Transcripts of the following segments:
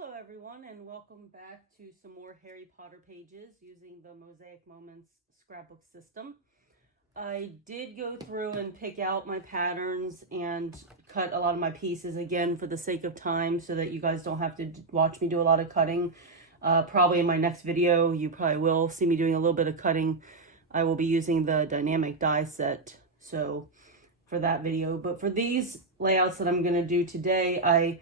Hello everyone, and welcome back to some more Harry Potter pages using the Mosaic Moments scrapbook system. I did go through and pick out my patterns and cut a lot of my pieces again for the sake of time so that you guys don't have to watch me do a lot of cutting. Probably in my next video, you probably will see me doing a little bit of cutting. I will be using the dynamic die set so for that video. But for these layouts that I'm going to do today, I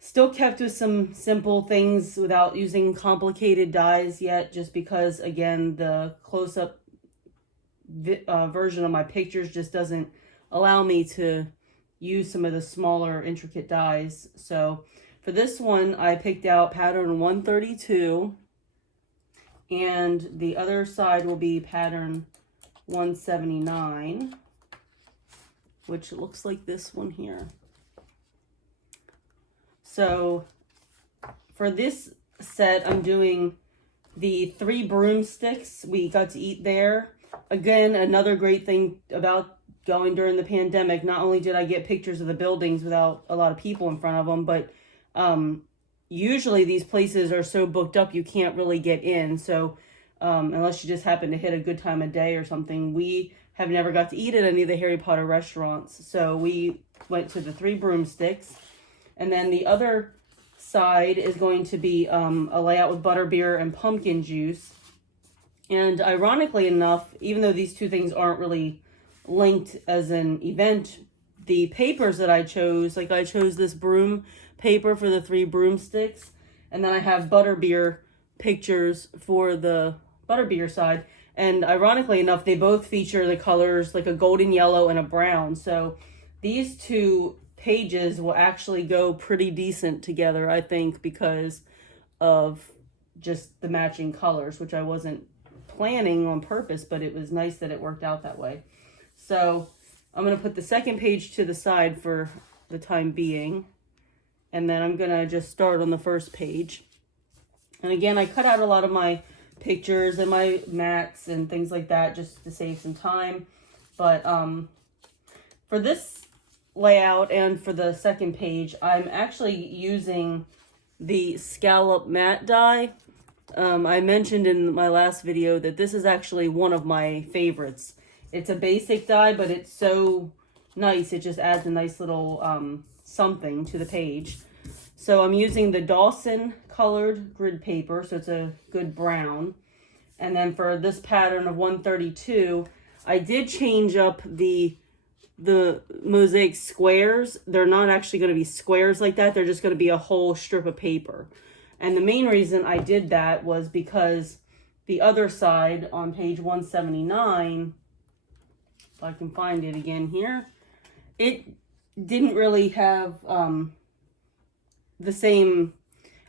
still kept with some simple things without using complicated dies yet, just because, again, the close-up version of my pictures just doesn't allow me to use some of the smaller, intricate dies. So for this one, I picked out pattern 132, and the other side will be pattern 179, which looks like this one here. So for this set, I'm doing the 3 broomsticks we got to eat there. Again, another great thing about going during the pandemic, not only did I get pictures of the buildings without a lot of people in front of them, but usually these places are so booked up you can't really get in. So unless you just happen to hit a good time of day or something, we have never got to eat at any of the Harry Potter restaurants. So we went to the 3 broomsticks. And then the other side is going to be a layout with butterbeer and pumpkin juice. And ironically enough, even though these two things aren't really linked as an event, the papers that I chose, like I chose this broom paper for the 3 broomsticks. And then I have butterbeer pictures for the butterbeer side. And ironically enough, they both feature the colors like a golden yellow and a brown. So these two pages will actually go pretty decent together, I think, because of just the matching colors, which I wasn't planning on purpose, but it was nice that it worked out that way. So I'm going to put the second page to the side for the time being, and then I'm going to just start on the first page. And again, I cut out a lot of my pictures and my mats and things like that just to save some time. But for this layout and for the second page, I'm actually using the scallop matte die. I mentioned in my last video that this is actually one of my favorites. It's a basic die, but it's so nice. It just adds a nice little something to the page. So I'm using the Dawson colored grid paper, so it's a good brown. And then for this pattern of 132, I did change up the mosaic squares. They're not actually going to be squares like that. They're just going to be a whole strip of paper. And the main reason I did that was because the other side on page 179, if I can find it again here, it didn't really have the same,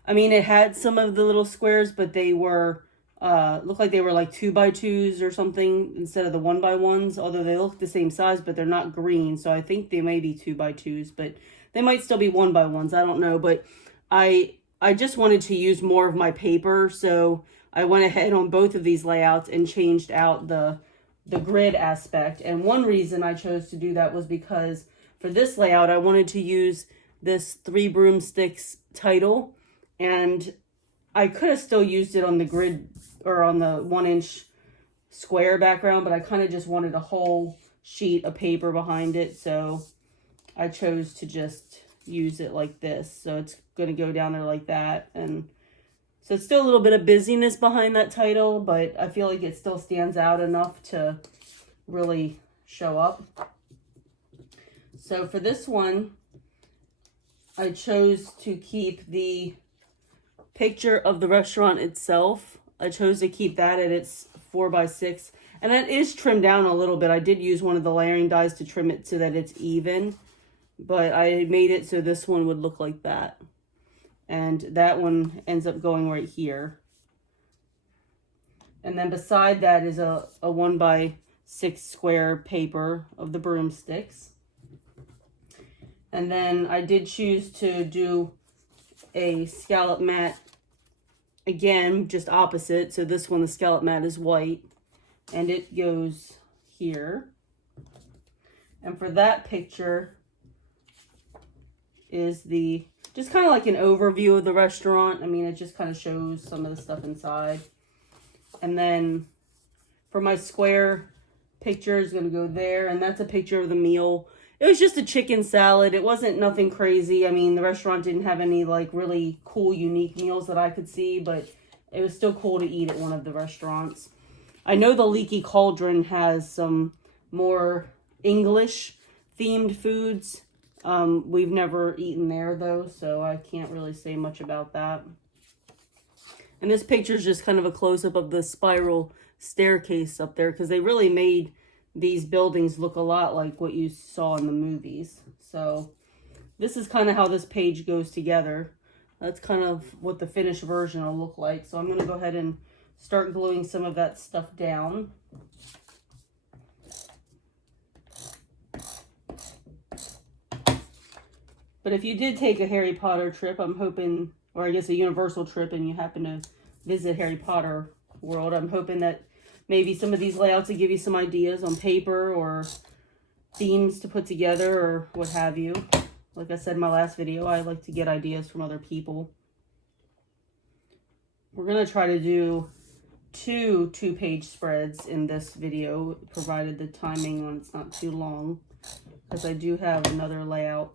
I mean, it had some of the little squares, but they were looked like they were like 2x2s or something instead of the 1x1s, although they look the same size, but they're not green. So I think they may be 2x2s, but they might still be 1x1s. I don't know, but I just wanted to use more of my paper. So I went ahead on both of these layouts and changed out the grid aspect. And one reason I chose to do that was because for this layout, I wanted to use this 3 broomsticks title, and I could have still used it on the grid or on the 1-inch square background, but I kind of just wanted a whole sheet of paper behind it. So I chose to just use it like this. So it's going to go down there like that. And so it's still a little bit of busyness behind that title, but I feel like it still stands out enough to really show up. So for this one, I chose to keep the picture of the restaurant itself. I chose to keep that at its 4x6, and that is trimmed down a little bit. I did use one of the layering dies to trim it so that it's even, but I made it so this one would look like that, and that one ends up going right here. And then beside that is a 1x6 square paper of the broomsticks. And then I did choose to do a scallop matte, again, just opposite. So this one, the scallop matte is white, and it goes here. And for that picture is the just kind of like an overview of the restaurant. I mean, it just kind of shows some of the stuff inside. And then for my square picture is going to go there. And that's a picture of the meal. It was just a chicken salad. It wasn't nothing crazy. I mean, the restaurant didn't have any like really cool, unique meals that I could see, but it was still cool to eat at one of the restaurants. I know the Leaky Cauldron has some more English themed foods. We've never eaten there though, so I can't really say much about that. And this picture is just kind of a close-up of the spiral staircase up there, because they really made these buildings look a lot like what you saw in the movies. So this is kind of how this page goes together. That's kind of what the finished version will look like. So I'm going to go ahead and start gluing some of that stuff down. But if you did take a Harry Potter trip, I'm hoping, or I guess a Universal trip, and you happen to visit Harry Potter World, I'm hoping that maybe some of these layouts will give you some ideas on paper or themes to put together or what have you. Like I said in my last video, I like to get ideas from other people. We're going to try to do two-page spreads in this video, provided the timing on it's not too long, because I do have another layout,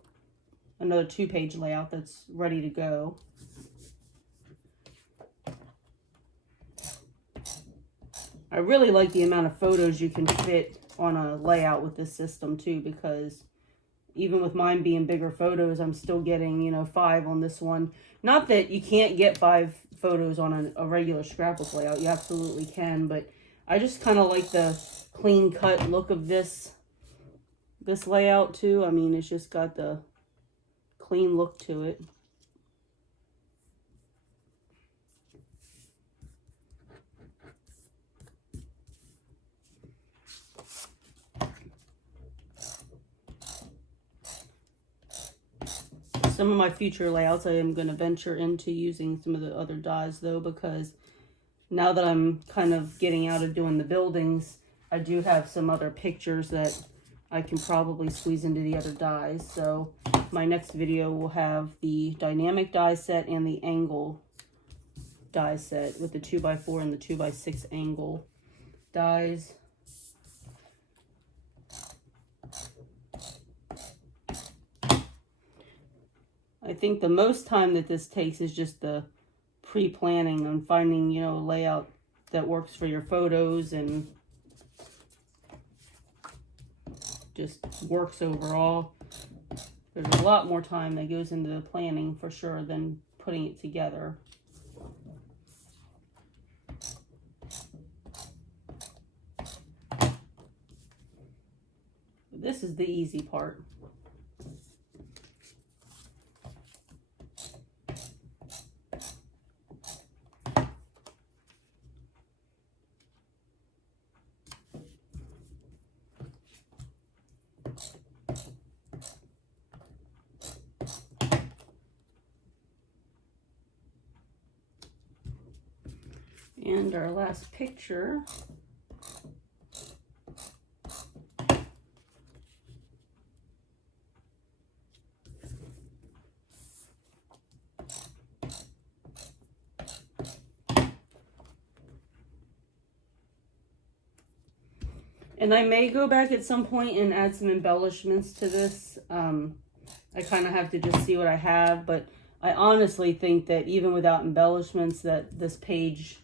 another 2-page layout that's ready to go. I really like the amount of photos you can fit on a layout with this system too, because even with mine being bigger photos, I'm still getting, you know, 5 on this one. Not that you can't get 5 photos on a regular scrapbook layout. You absolutely can, but I just kind of like the clean cut look of this layout too. I mean, it's just got the clean look to it. Some of my future layouts I am going to venture into using some of the other dies though, because now that I'm kind of getting out of doing the buildings, I do have some other pictures that I can probably squeeze into the other dies. So my next video will have the dynamic die set and the angle die set with the 2x4 and the 2x6 angle dies. I think the most time that this takes is just the pre-planning on finding, you know, a layout that works for your photos and just works overall. There's a lot more time that goes into the planning for sure than putting it together. This is the easy part. And our last picture. And I may go back at some point and add some embellishments to this. I kind of have to just see what I have, but I honestly think that even without embellishments that this page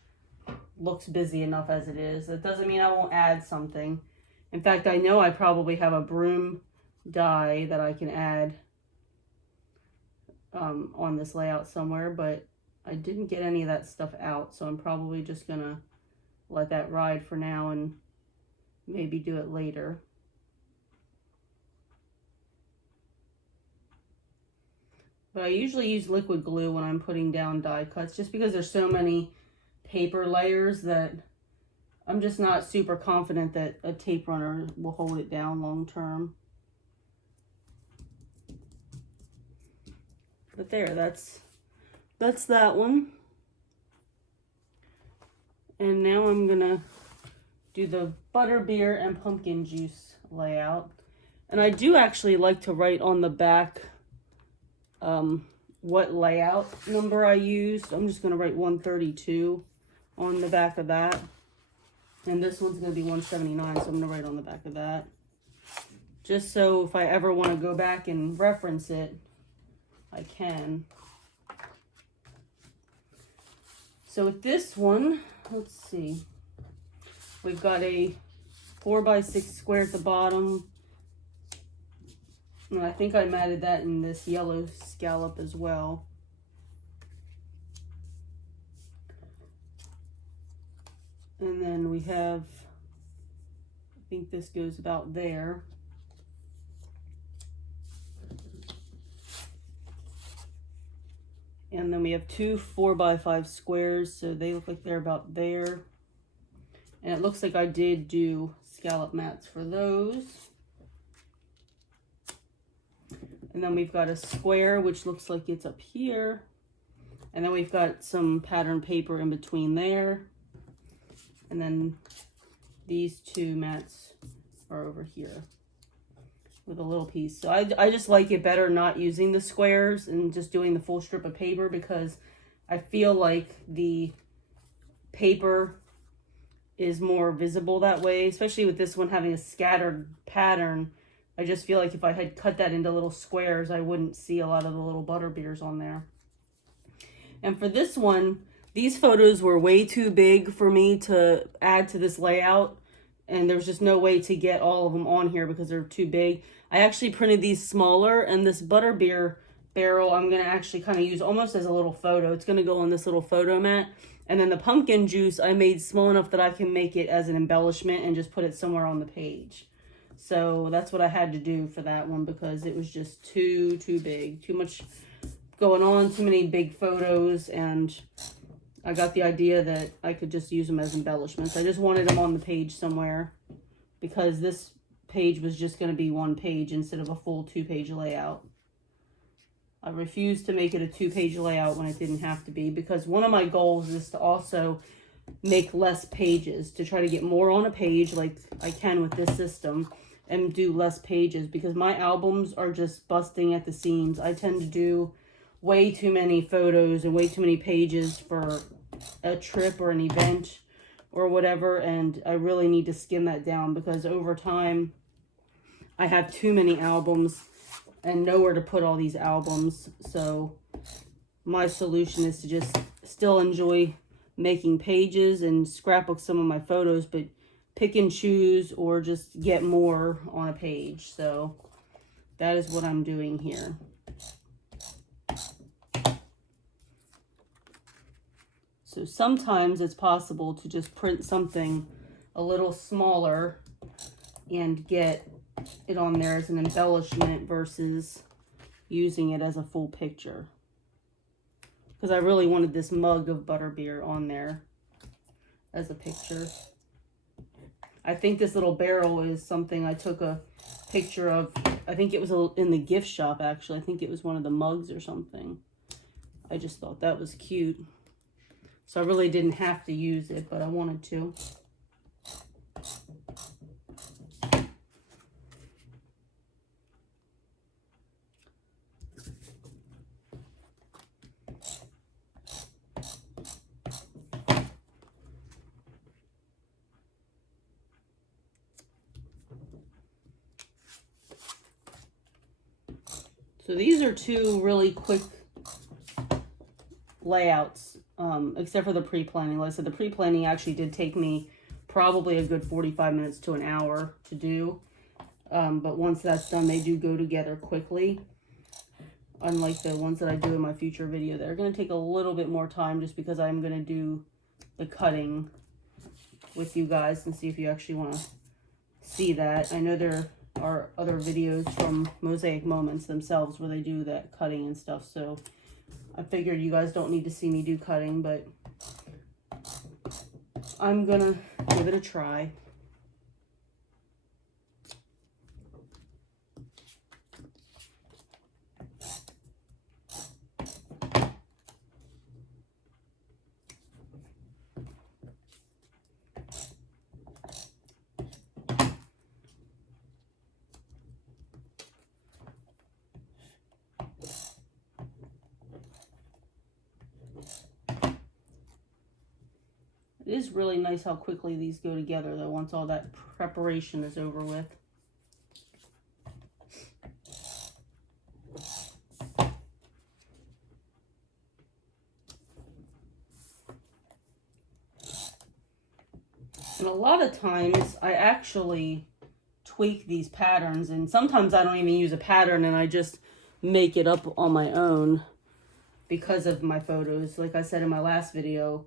looks busy enough as it is. That doesn't mean I won't add something. In fact, I know I probably have a broom die that I can add on this layout somewhere, but I didn't get any of that stuff out, so I'm probably just gonna let that ride for now and maybe do it later. But I usually use liquid glue when I'm putting down die cuts, just because there's so many paper layers that I'm just not super confident that a tape runner will hold it down long term. But there, that's that one. And now I'm gonna do the butterbeer and pumpkin juice layout. And I do actually like to write on the back what layout number I used. I'm just going to write 132 on the back of that. And this one's going to be 179, so I'm going to write on the back of that. Just so if I ever want to go back and reference it, I can. So with this one, let's see. We've got a 4x6 square at the bottom. And I think I matted that in this yellow scallop as well. And then we have, I think this goes about there. And then we have two 4x5 squares, so they look like they're about there. And it looks like I did do scallop mats for those. And then we've got a square, which looks like it's up here. And then we've got some pattern paper in between there. And then these two mats are over here with a little piece. So I just like it better not using the squares and just doing the full strip of paper, because I feel like the paper is more visible that way, especially with this one having a scattered pattern. I just feel like if I had cut that into little squares, I wouldn't see a lot of the little Butterbeers on there. And for this one, these photos were way too big for me to add to this layout, and there's just no way to get all of them on here because they're too big. I actually printed these smaller, and this Butterbeer barrel I'm going to actually kind of use almost as a little photo. It's going to go on this little photo mat. And then the pumpkin juice I made small enough that I can make it as an embellishment and just put it somewhere on the page. So that's what I had to do for that one, because it was just too big. Too much going on, too many big photos, and I got the idea that I could just use them as embellishments. I just wanted them on the page somewhere, because this page was just going to be one page instead of a full 2-page layout. I refused to make it a 2-page layout when it didn't have to be, because one of my goals is to also make less pages, to try to get more on a page like I can with this system, and do less pages, because my albums are just busting at the seams. I tend to do way too many photos and way too many pages for a trip or an event or whatever, and I really need to skim that down, because over time I have too many albums and nowhere to put all these albums. So my solution is to just still enjoy making pages and scrapbook some of my photos, but pick and choose or just get more on a page. So that is what I'm doing here. So sometimes it's possible to just print something a little smaller and get it on there as an embellishment versus using it as a full picture. Because I really wanted this mug of Butterbeer on there as a picture. I think this little barrel is something I took a picture of. I think it was in the gift shop, actually. I think it was one of the mugs or something. I just thought that was cute. So I really didn't have to use it, but I wanted to. So these are two really quick layouts, except for the pre-planning. Like I said, the pre-planning actually did take me probably a good 45 minutes to an hour to do. But once that's done, they do go together quickly. Unlike the ones that I do in my future video, they're going to take a little bit more time, just because I'm going to do the cutting with you guys and see if you actually want to see that. I know there are other videos from Mosaic Moments themselves where they do that cutting and stuff, so I figured you guys don't need to see me do cutting, but I'm gonna give it a try. It is really nice how quickly these go together though, once all that preparation is over with. And a lot of times I actually tweak these patterns, and sometimes I don't even use a pattern and I just make it up on my own because of my photos. Like I said in my last video,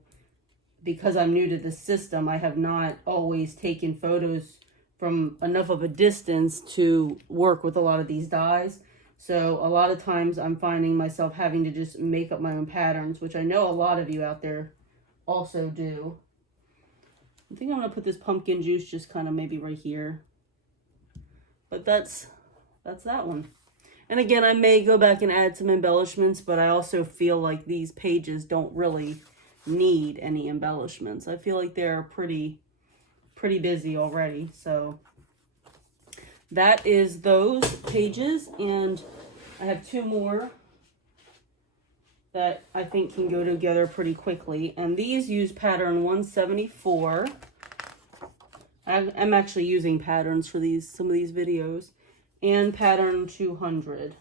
because I'm new to the system, I have not always taken photos from enough of a distance to work with a lot of these dies. So a lot of times I'm finding myself having to just make up my own patterns, which I know a lot of you out there also do. I think I'm going to put this pumpkin juice just kind of maybe right here. But that's that one. And again, I may go back and add some embellishments, but I also feel like these pages don't really need any embellishments. I feel like they're pretty busy already. So that is those pages, and I have two more that I think can go together pretty quickly. And these use pattern 174. I'm actually using patterns for some of these videos. And pattern 200.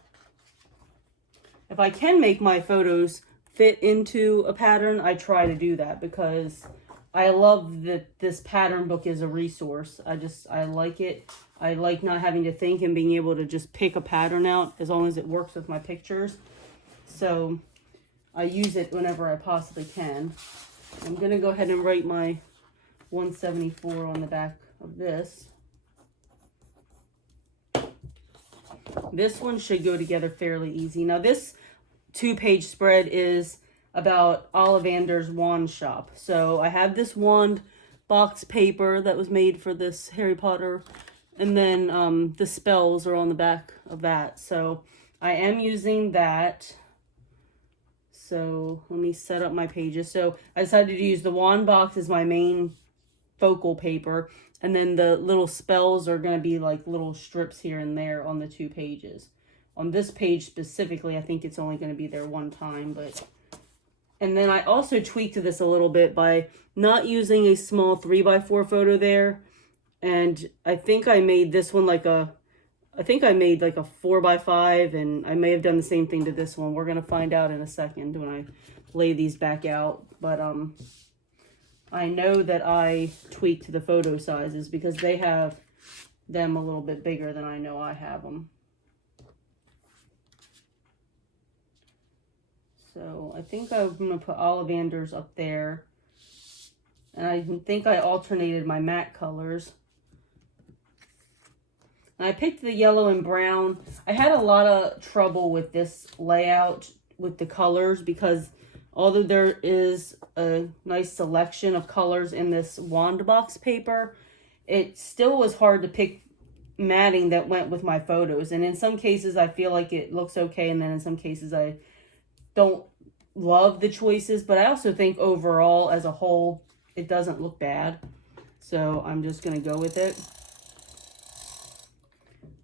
If I can make my photos fit into a pattern, I try to do that, because I love that this pattern book is a resource. I like it. I like not having to think and being able to just pick a pattern out as long as it works with my pictures. So I use it whenever I possibly can. I'm going to go ahead and write my 174 on the back of this. This one should go together fairly easy. Now this 2-page spread is about Ollivander's wand shop. So I have this wand box paper that was made for this Harry Potter, and then the spells are on the back of that. So I am using that. So let me set up my pages. So I decided to use the wand box as my main focal paper, and then the little spells are going to be like little strips here and there on the 2 pages. On this page specifically, I think it's only going to be there one time, but... And then I also tweaked this a little bit by not using a small 3x4 photo there. And I think I made this one like a 4x5, and I may have done the same thing to this one. We're going to find out in a second when I lay these back out. But I know that I tweaked the photo sizes because they have them a little bit bigger than I know I have them. So I think I'm going to put Ollivander's up there. And I think I alternated my matte colors. And I picked the yellow and brown. I had a lot of trouble with this layout with the colors, because although there is a nice selection of colors in this wand box paper, it still was hard to pick matting that went with my photos. And in some cases I feel like it looks okay, and then in some cases I don't love the choices, but I also think overall as a whole it doesn't look bad. So I'm just going to go with it.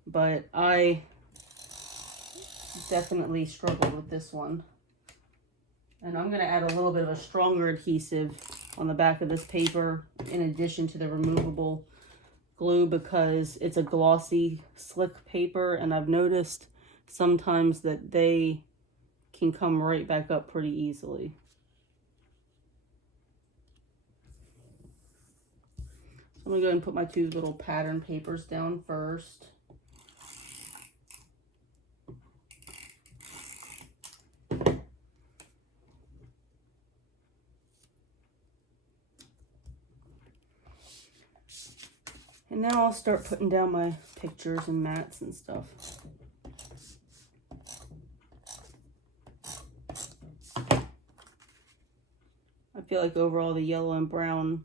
But I definitely struggled with this one. And I'm going to add a little bit of a stronger adhesive on the back of this paper in addition to the removable glue, because it's a glossy, slick paper, and I've noticed sometimes that they can come right back up pretty easily. So I'm going to go ahead and put my 2 little pattern papers down first. And now I'll start putting down my pictures and mats and stuff. I feel like overall the yellow and brown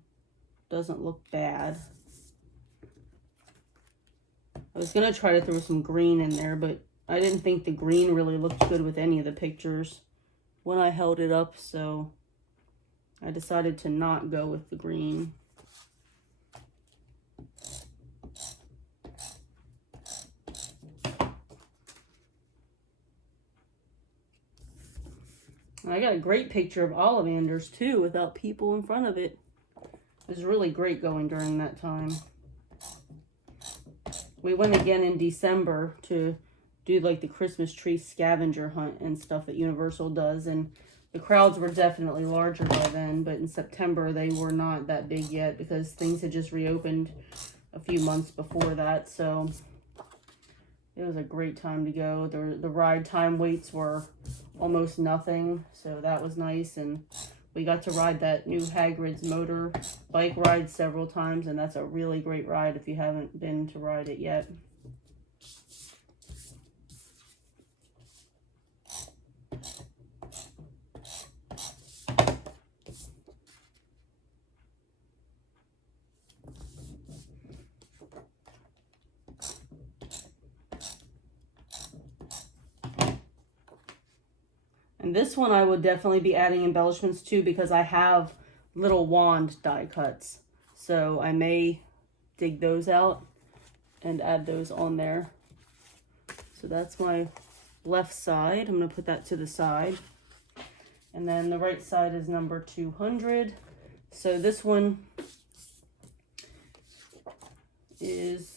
doesn't look bad. I was going to try to throw some green in there, but I didn't think the green really looked good with any of the pictures when I held it up, so I decided to not go with the green. I got a great picture of Ollivander's too, without people in front of it. It was really great going during that time. We went again in December to do like the Christmas tree scavenger hunt and stuff that Universal does, and the crowds were definitely larger by then, but in September they were not that big yet because things had just reopened a few months before that. So it was a great time to go. The ride time waits were almost nothing, so that was nice. And we got to ride that new Hagrid's motor bike ride several times, and that's a really great ride if you haven't been to ride it yet. And this one I would definitely be adding embellishments to because I have little wand die cuts. So I may dig those out and add those on there. So that's my left side. I'm going to put that to the side. And then the right side is number 200. So this one is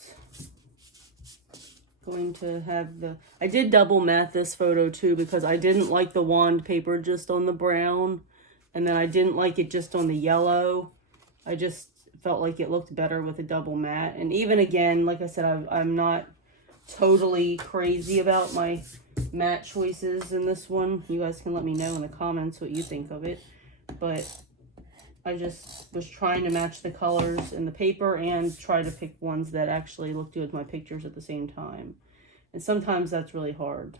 going to have the, I did double matte this photo too because I didn't like the wand paper just on the brown, and then I didn't like it just on the yellow. I just felt like it looked better with a double matte. And even again, like I said, I'm not totally crazy about my matte choices in this one. You guys can let me know in the comments what you think of it, but I just was trying to match the colors in the paper and try to pick ones that actually looked good with my pictures at the same time. And sometimes that's really hard.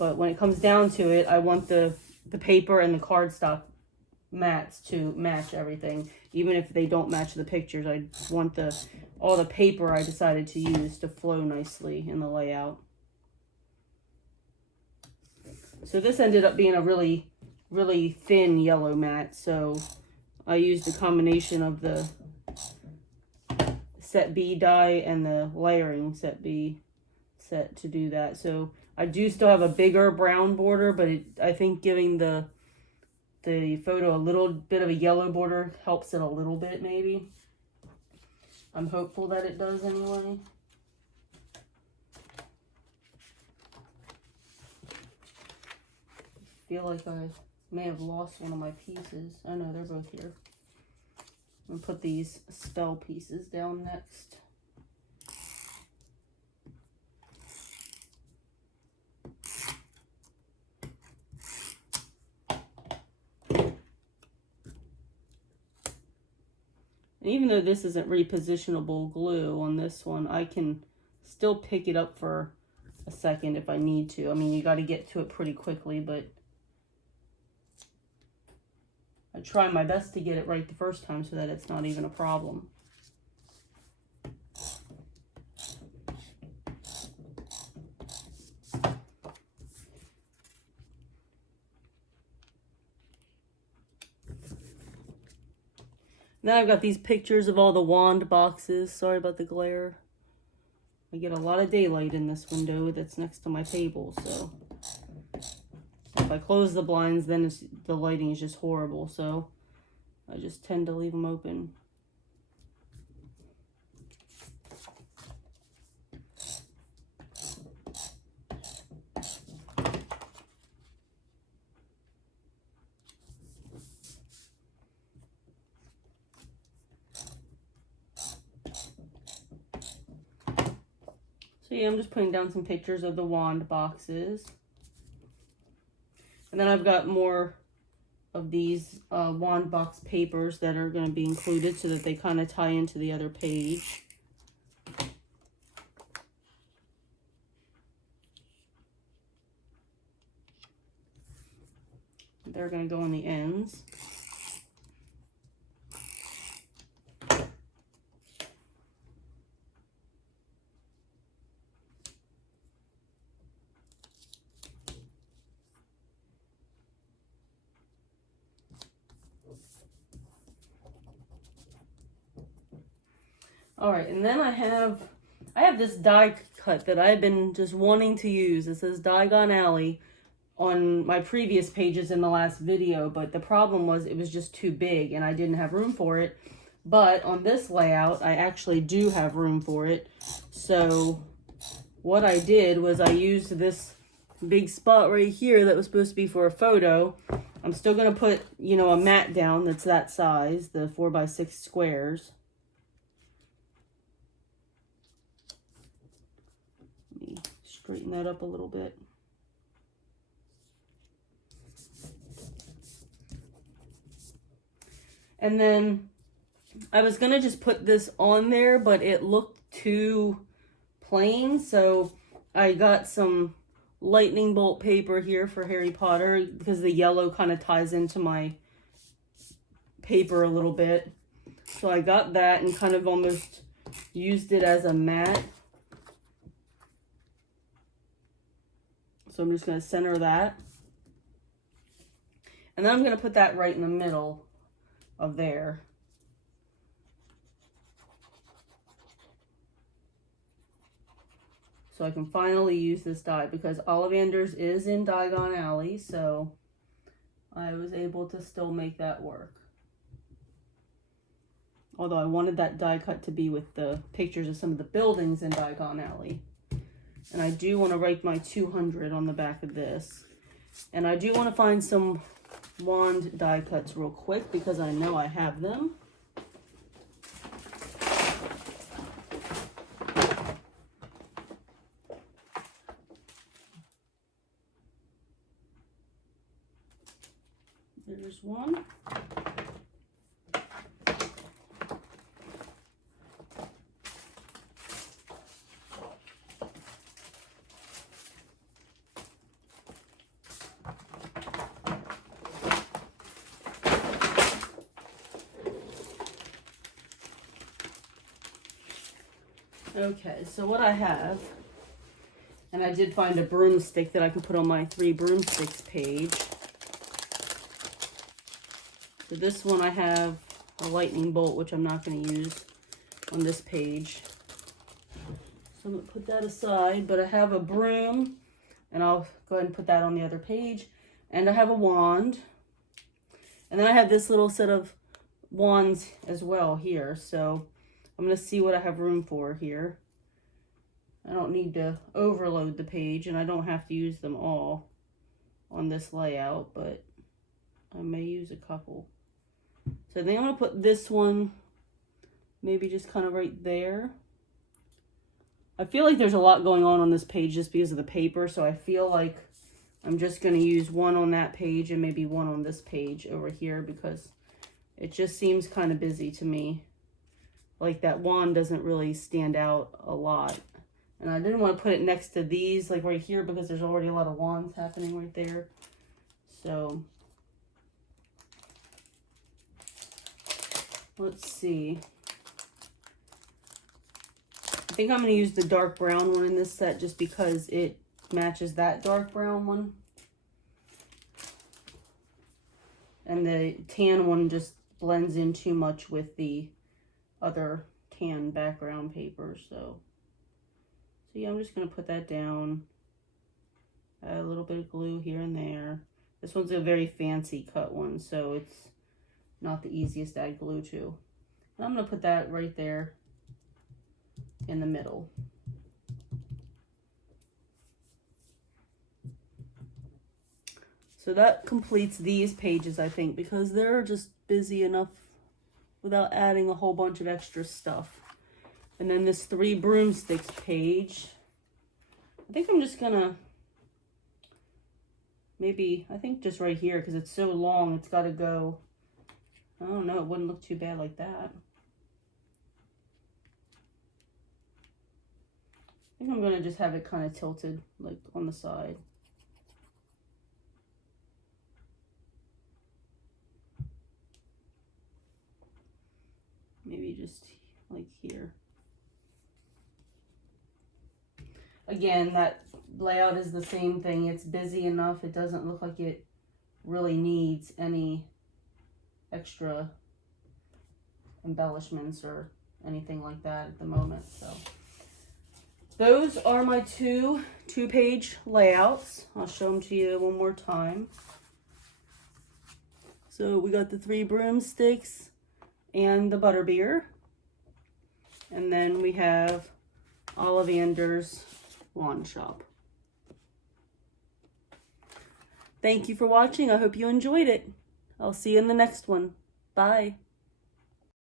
But when it comes down to it, I want the paper and the cardstock mattes to match everything. Even if they don't match the pictures, I want all the paper I decided to use to flow nicely in the layout. So this ended up being a really, really thin yellow matte, so I used a combination of the set B die and the layering set B set to do that. So I do still have a bigger brown border, but I think giving the photo a little bit of a yellow border helps it a little bit, maybe. I'm hopeful that it does anyway. I feel like I may have lost one of my pieces. Oh no, they're both here. I'm gonna put these spell pieces down next. And even though this isn't repositionable glue on this one, I can still pick it up for a second if I need to. I mean, you got to get to it pretty quickly, but I try my best to get it right the first time so that it's not even a problem. Then I've got these pictures of all the wand boxes. Sorry about the glare. I get a lot of daylight in this window that's next to my table, so if I close the blinds, then the lighting is just horrible, so I just tend to leave them open. So yeah, I'm just putting down some pictures of the wand boxes. And then I've got more of these wand box papers that are going to be included so that they kind of tie into the other page. They're going to go on the ends. All right, and then I have this die cut that I've been just wanting to use. It says Diagon Alley on my previous pages in the last video, but the problem was it was just too big and I didn't have room for it. But on this layout, I actually do have room for it. So what I did was I used this big spot right here that was supposed to be for a photo. I'm still going to put, you know, a mat down that's that size, the 4x6 squares. Let me straighten that up a little bit. And then I was going to just put this on there, but it looked too plain. So I got some lightning bolt paper here for Harry Potter because the yellow kind of ties into my paper a little bit. So I got that and kind of almost used it as a mat. So I'm just going to center that. And then I'm going to put that right in the middle of there. So I can finally use this die because Ollivander's is in Diagon Alley, so I was able to still make that work. Although I wanted that die cut to be with the pictures of some of the buildings in Diagon Alley. And I do want to write my 200 on the back of this. And I do want to find some wand die cuts real quick because I know I have them. There's one. Okay, so what I have, and I did find a broomstick that I can put on my 3 broomsticks page. So this one I have a lightning bolt, which I'm not going to use on this page. So I'm going to put that aside, but I have a broom, and I'll go ahead and put that on the other page. And I have a wand. And then I have this little set of wands as well here, so I'm going to see what I have room for here. I don't need to overload the page, and I don't have to use them all on this layout, but I may use a couple. So I think I'm going to put this one maybe just kind of right there. I feel like there's a lot going on this page just because of the paper, so I feel like I'm just going to use one on that page and maybe one on this page over here because it just seems kind of busy to me. Like that wand doesn't really stand out a lot. And I didn't want to put it next to these, like right here, because there's already a lot of wands happening right there. So let's see. I think I'm going to use the dark brown one in this set just because it matches that dark brown one. And the tan one just blends in too much with the other tan background paper. So yeah, I'm just going to put that down. Add a little bit of glue here and there. This one's a very fancy cut one, so it's not the easiest to add glue to. And I'm going to put that right there in the middle. So that completes these pages, I think, because they're just busy enough without adding a whole bunch of extra stuff. And then this 3 broomsticks page, I think I'm just gonna, maybe, I think just right here, because it's so long, it's got to go, I don't know, it wouldn't look too bad like that. I think I'm going to just have it kind of tilted, like on the side. Maybe just like here. Again, that layout is the same thing. It's busy enough. It doesn't look like it really needs any extra embellishments or anything like that at the moment. So those are my two-page layouts. I'll show them to you one more time. So we got the 3 broomsticks and the Butterbeer. And then we have Ollivander's Lawn Shop. Thank you for watching. I hope you enjoyed it. I'll see you in the next one. Bye.